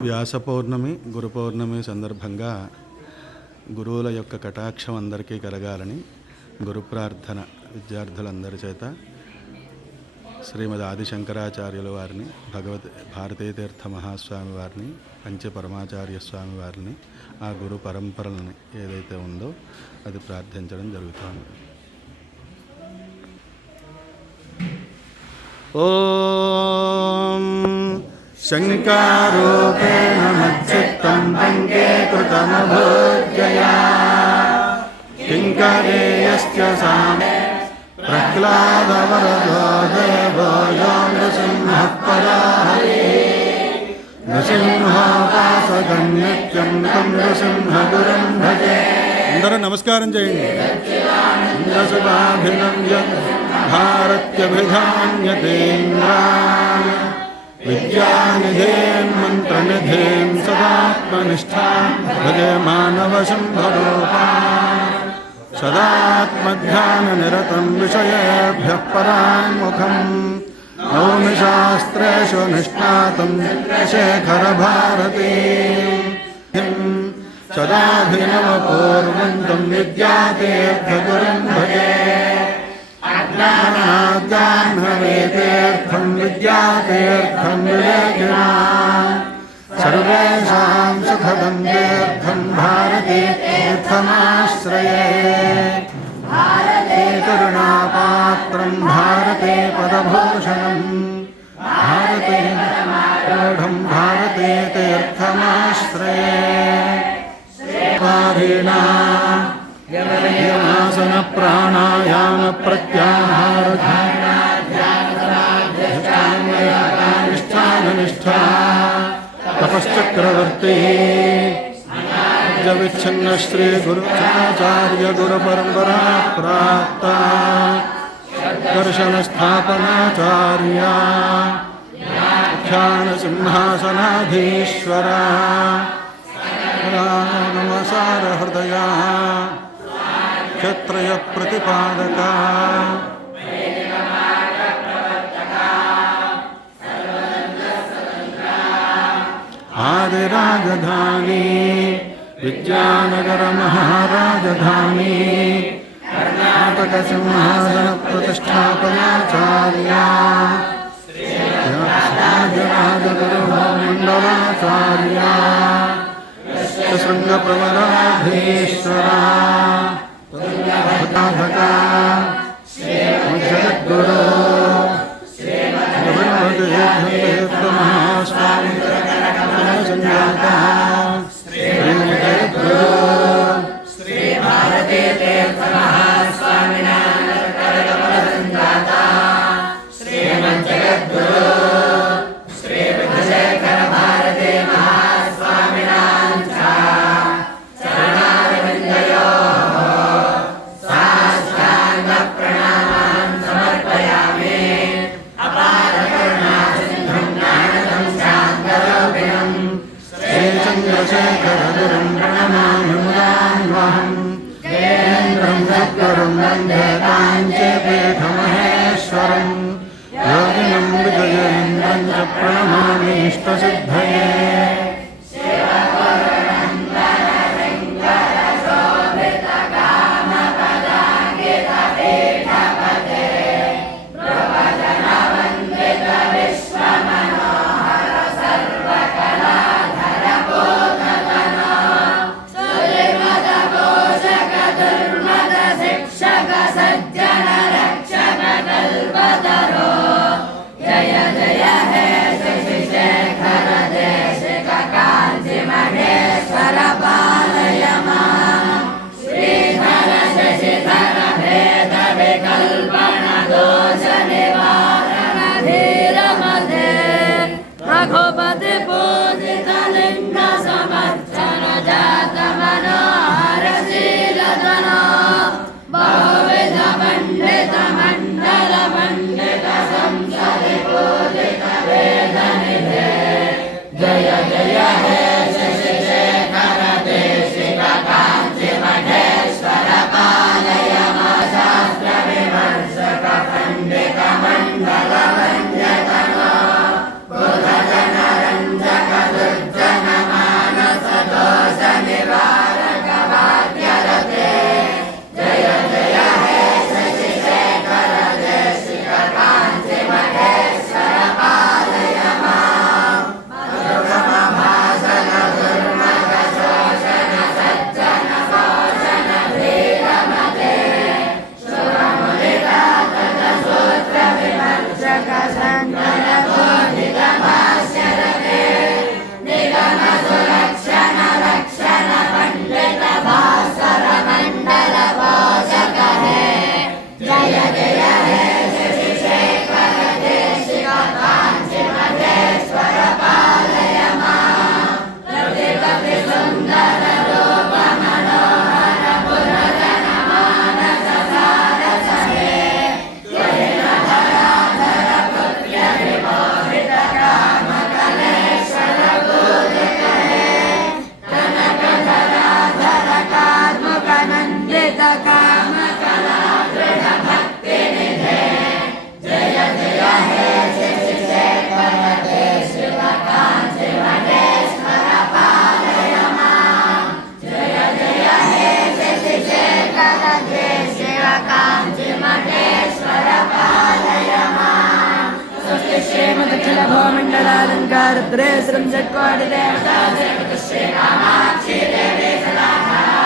వ్యాస పౌర్ణమి గురు పౌర్ణమి సందర్భంగా గురువుల యొక్క కటాక్షం అందరికీ కలగాలని గురు ప్రార్థన విద్యార్థులందరి చేత శ్రీమద్ ఆదిశంకరాచార్యుల వారిని భారతీతీర్థ మహాస్వామి వారిని పంచపరమాచార్య స్వామి వారిని ఆ గురు పరంపరలని ఏదైతే ఉందో అది ప్రార్థించడం జరుగుతుంది. ఓం శంకారూపేణ మచ్చిత్తం పంకేకృతమభోజ్యయా కింకరేయస్య సామే ప్రహ్లాదవరదో దేవో యో నృసింహః పరాహరే నృసింహోపాసకం నిత్యం తం నృసింహగురుం భజే. అందరూ నమస్కారం చేయండి. ఇంద్రశుభాభినవ్య భారత్యభిధాన్యతేంద్రాయ విద్యానిధేన్ మంత్రనిధేన్ సదాత్మనిష్టాన్ భజే మానవశంభరూపాన్ సదాత్మధ్యాననిరతం విషయేభ్యః పరాङ्मुखं నౌమి శాస్త్రేషు నిష్ణాతం శేఖరభారతీం సదాభినవపూర్వంతం విద్యాతీర్థగురుం భజే. అజ్ఞానాజ్ఞానవేతీర్థం విద్యాతీర్థం వివేకినాం సర్వేషాం సుఖదం తీర్థం భారతీతీర్థమాశ్రయే. భారతే కరుణాపాత్రం భారతే పదభూషణం భారతే ప్రౌఢం భారతే తీర్థమాశ్రయే. యమాసన ప్రాణాయామ ప్రత్యాహార నిష్ఠా తపశ్చక్రవర్తి విచ్ఛిన్న శ్రీ గురుచార్య గురు పరంపరా ప్రాప్త దర్శన స్థాపనాచార్య ఖ్యాన సింహాసనాధీశ్వర నమసార హృదయ క్షత్రయ ప్రతిపాదక ఆదిరాజధాని విద్యానగర మహారాజధాని కర్ణాటక సింహాసన ప్రతిష్టాపనాచార్య రాజరాజగురు మండలాచార్య శృంగప్రవరాధీశ్వర జగద్గురు మహాస్వామి సంజాత శ్రీ భారతీ తీర్థ మహాస్వామినా సంజాత శ్రీమజ్జగద్గురు శ్రీ విధుశేఖర భారతీ మహాస్వామినా చంద్రశేఖరగురుం ప్రణమామి ముదాన్వహం కేంద్రం సద్గురుం వందే కాంచీపీఠమహేశ్వరం యోగినం విజయేంద్రం చ ప్రణమామి ఇష్టసిద్ధయే. रघुपति पूजित लिंग समर्चन जात मनोहर शीलधनो बहुविध पंडित मंडल पंडित संसदि पूजित वेद निधे. जय जय हे शशि शेखर देशिक कांची महेश्वर पालय मा शास्त्र विमर्शक पंडित मंडल वंद्यतनो बुध जन रंजक दुर्जन सर्वालङ्कारत्रयस्रं षट्कोटिदेवता देवतश्री कामाक्षी देवी सदा